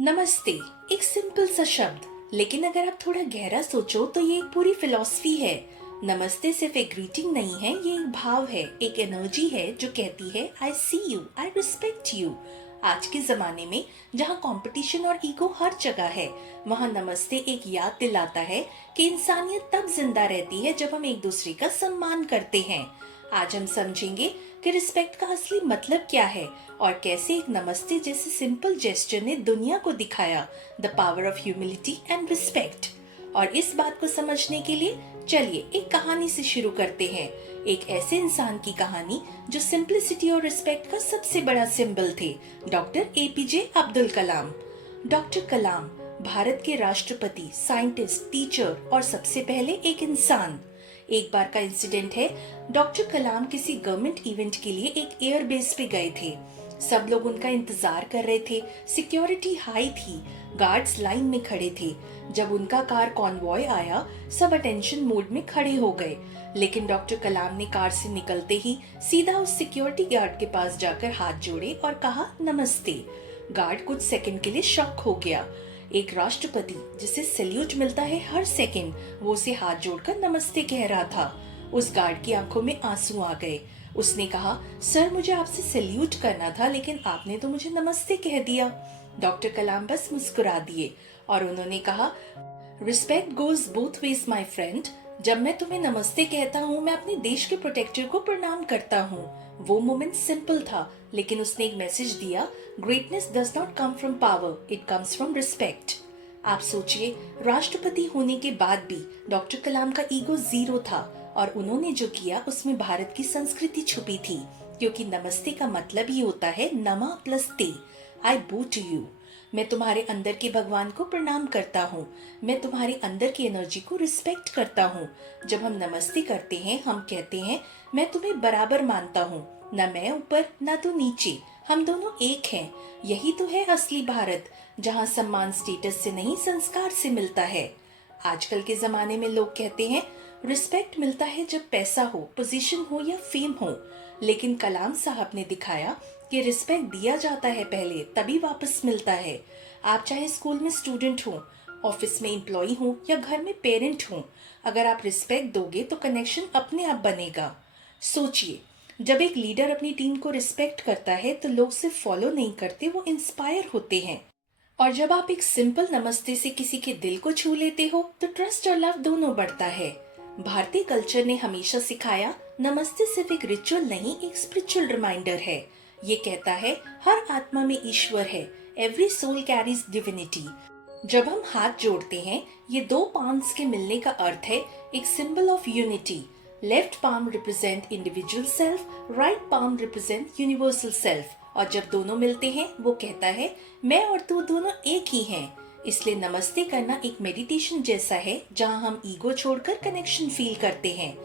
नमस्ते एक सिंपल सा शब्द, लेकिन अगर आप थोड़ा गहरा सोचो तो ये एक पूरी फिलॉसफी है। नमस्ते सिर्फ एक ग्रीटिंग नहीं है, ये एक भाव है, एक एनर्जी है जो कहती है आई सी यू, आई रिस्पेक्ट यू। आज के जमाने में जहाँ कंपटीशन और ईगो हर जगह है, वहाँ नमस्ते एक याद दिलाता है कि इंसानियत तब जिंदा रहती है जब हम एक दूसरे का सम्मान करते हैं। आज हम समझेंगे कि रिस्पेक्ट का असली मतलब क्या है और कैसे एक नमस्ते जैसे सिंपल जेस्चर ने दुनिया को दिखाया the power of humility and respect. और इस बात को समझने के लिए चलिए एक कहानी से शुरू करते हैं। एक ऐसे इंसान की कहानी जो सिंपलिसिटी और रिस्पेक्ट का सबसे बड़ा सिंबल थे, doctor APJ Abdul Kalam. Doctor Kalam Bharat के राष्ट्रपति, साइंटिस्ट, टीचर और सबसे पहले एक इंसान। एक बार का इंसिडेंट है, डॉक्टर कलाम किसी गवर्नमेंट इवेंट के लिए एक एयरबेस पे गए थे। सब लोग उनका इंतजार कर रहे थे, सिक्योरिटी हाई थी, गार्ड्स लाइन में खड़े थे। जब उनका कार कॉन्वॉय आया, सब अटेंशन मोड में खड़े हो गए। लेकिन डॉक्टर कलाम ने कार से निकलते ही सीधा उस सिक्योरिटी गार्ड के पास जाकर हाथ जोड़े और कहा नमस्ते। गार्ड कुछ सेकंड के लिए शॉक हो गया। एक राष्ट्रपति जिसे सैल्यूट मिलता है हर सेकंड, वो उसे हाथ जोड़कर नमस्ते कह रहा था। उस गार्ड की आंखों में आंसू आ गए। उसने कहा, सर मुझे आपसे सैल्यूट करना था, लेकिन आपने तो मुझे नमस्ते कह दिया। डॉक्टर कलाम बस मुस्कुरा दिए और उन्होंने कहा, respect goes both ways my friend. जब मैं तुम्हें नमस्ते कहता हूँ, मैं अपने देश के प्रोटेक्टर को प्रणाम करता हूँ। वो मोमेंट सिंपल था, लेकिन उसने एक मैसेज दिया, greatness does not come from power, it comes from respect. आप सोचिए, राष्ट्रपति होने के बाद भी डॉक्टर कलाम का ईगो जीरो था और उन्होंने जो किया उसमें भारत की संस्कृति छुपी थी, क्योंकि नमस्ते का मतलब ही होता है नमा प्लस ते। आई बो टू यू। मैं तुम्हारे अंदर के भगवान को प्रणाम करता हूँ, मैं तुम्हारे अंदर की एनर्जी को रिस्पेक्ट करता हूँ। जब हम नमस्ते करते हैं, हम कहते हैं मैं तुम्हें बराबर मानता हूँ, न मैं ऊपर न तो नीचे, हम दोनों एक हैं। यही तो है असली भारत, जहाँ सम्मान स्टेटस से नहीं संस्कार से मिलता है। आजकल के जमाने में लोग कहते हैं रिस्पेक्ट मिलता है जब पैसा हो, पोजीशन हो या फेम हो, लेकिन कलाम साहब ने दिखाया कि रिस्पेक्ट दिया जाता है पहले, तभी वापस मिलता है। आप चाहे स्कूल में स्टूडेंट हो, ऑफिस में एम्प्लॉय हो या घर में पेरेंट हो, अगर आप रिस्पेक्ट दोगे तो कनेक्शन अपने आप बनेगा। सोचिए, जब एक लीडर अपनी टीम को रिस्पेक्ट करता है तो लोग सिर्फ फॉलो नहीं करते, वो इंस्पायर होते हैं। और जब आप एक सिंपल नमस्ते से किसी के दिल को छू लेते हो तो ट्रस्ट और लव दोनों बढ़ता है। भारतीय कल्चर ने हमेशा सिखाया, नमस्ते सिर्फ एक रिचुअल नहीं, एक स्पिरिचुअल रिमाइंडर है। ये कहता है हर आत्मा में ईश्वर है, एवरी सोल कैरीज डिविनिटी। जब हम हाथ जोड़ते हैं, ये दो पाम्स के मिलने का अर्थ है एक symbol of unity. Left palm represent individual self, right palm represent universal self. और जब दोनों मिलते हैं, वो कहता है मैं और तू दोनों एक ही हैं। इसलिए नमस्ते करना एक मेडिटेशन जैसा है, जहां हम ईगो छोड़कर कनेक्शन फील करते हैं।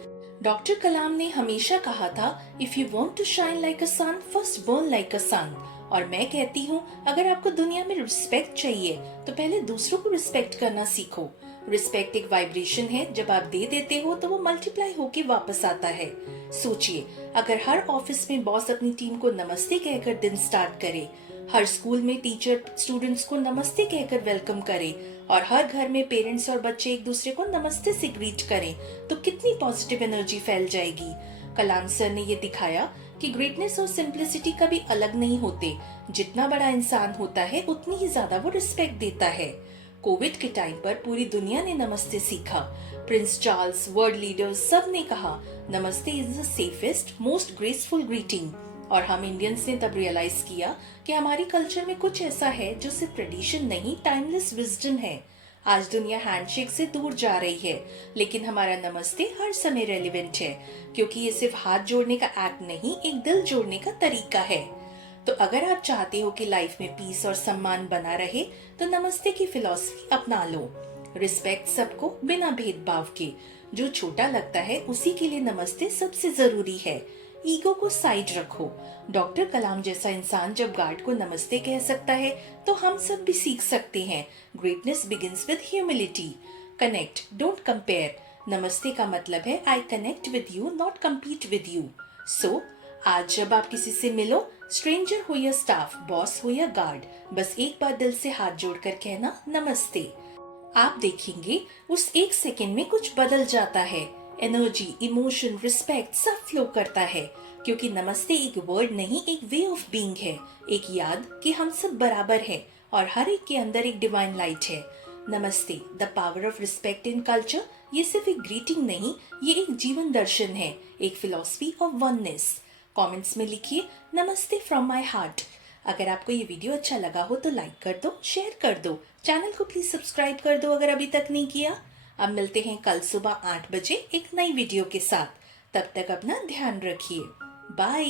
डॉक्टर कलाम ने हमेशा कहा था, if you want to shine like a sun, first burn like a sun. और मैं कहती हूँ, अगर आपको दुनिया में रिस्पेक्ट चाहिए तो पहले दूसरों को रिस्पेक्ट करना सीखो। रिस्पेक्ट एक वाइब्रेशन है, जब आप दे देते हो तो वो मल्टीप्लाई होके वापस आता है। सोचिए, अगर हर ऑफिस में बॉस अपनी टीम को नमस्ते कहकर दिन स्टार्ट करे, हर स्कूल में टीचर स्टूडेंट्स को नमस्ते कहकर वेलकम करे, और हर घर में पेरेंट्स और बच्चे एक दूसरे को नमस्ते से ग्रीट करें, तो कितनी पॉजिटिव एनर्जी फैल जाएगी। कलाम सर ने ये दिखाया कि ग्रेटनेस और सिंप्लिसिटी कभी अलग नहीं होते। जितना बड़ा इंसान होता है, उतनी ही ज्यादा वो रिस्पेक्ट देता है। कोविड के टाइम पर पूरी दुनिया ने नमस्ते सीखा। प्रिंस चार्ल्स, वर्ल्ड लीडर्स, सब ने कहा नमस्ते is the safest, most graceful greeting. और हम इंडियंस ने तब रियलाइज किया कि हमारी कल्चर में कुछ ऐसा है जो सिर्फ ट्रेडिशन नहीं, टाइमलेस विजडम है। आज दुनिया हैंडशेक से दूर जा रही है, लेकिन हमारा नमस्ते हर समय रेलिवेंट है, क्योंकि ये सिर्फ हाथ जोड़ने का एक्ट नहीं, एक दिल जोड़ने का तरीका है। तो अगर आप चाहते हो कि लाइफ में पीस और सम्मान बना रहे, तो नमस्ते की फिलॉसफी अपना लो। रिस्पेक्ट सबको बिना भेदभाव के। जो छोटा लगता है उसी के लिए नमस्ते सबसे जरूरी है। ईगो को साइड रखो। डॉक्टर कलाम जैसा इंसान जब गार्ड को नमस्ते कह सकता है, तो हम सब भी सीख सकते हैं। Greatness begins with humility. Connect, don't compare. नमस्ते का मतलब है I connect with you, not compete with you. So आज जब आप किसी से मिलो, स्ट्रेंजर हो या स्टाफ, बॉस हो या गार्ड, बस एक बार दिल से हाथ जोड़कर कहना नमस्ते। आप देखेंगे उस एक सेकंड में कुछ बदल जाता है। एनर्जी, इमोशन, रिस्पेक्ट सब फ्लो करता है, क्योंकि नमस्ते एक वर्ड नहीं, एक वे ऑफ बीइंग है। एक याद कि हम सब बराबर हैं और हर एक के अंदर एक डिवाइन लाइट है। नमस्ते, the power of respect in culture. ये सिर्फ एक ग्रीटिंग नहीं, ये एक जीवन दर्शन है, एक फिलॉसफी ऑफ वननेस। कमेंट्स में लिखिए नमस्ते फ्रॉम माय हार्ट। अगर आपको ये वीडियो अच्छा लगा हो तो लाइक कर दो, शेयर कर दो, चैनल को प्लीज सब्सक्राइब कर दो अगर अभी तक नहीं किया। अब मिलते हैं कल सुबह 8 बजे एक नई वीडियो के साथ। तब तक अपना ध्यान रखिए। बाय।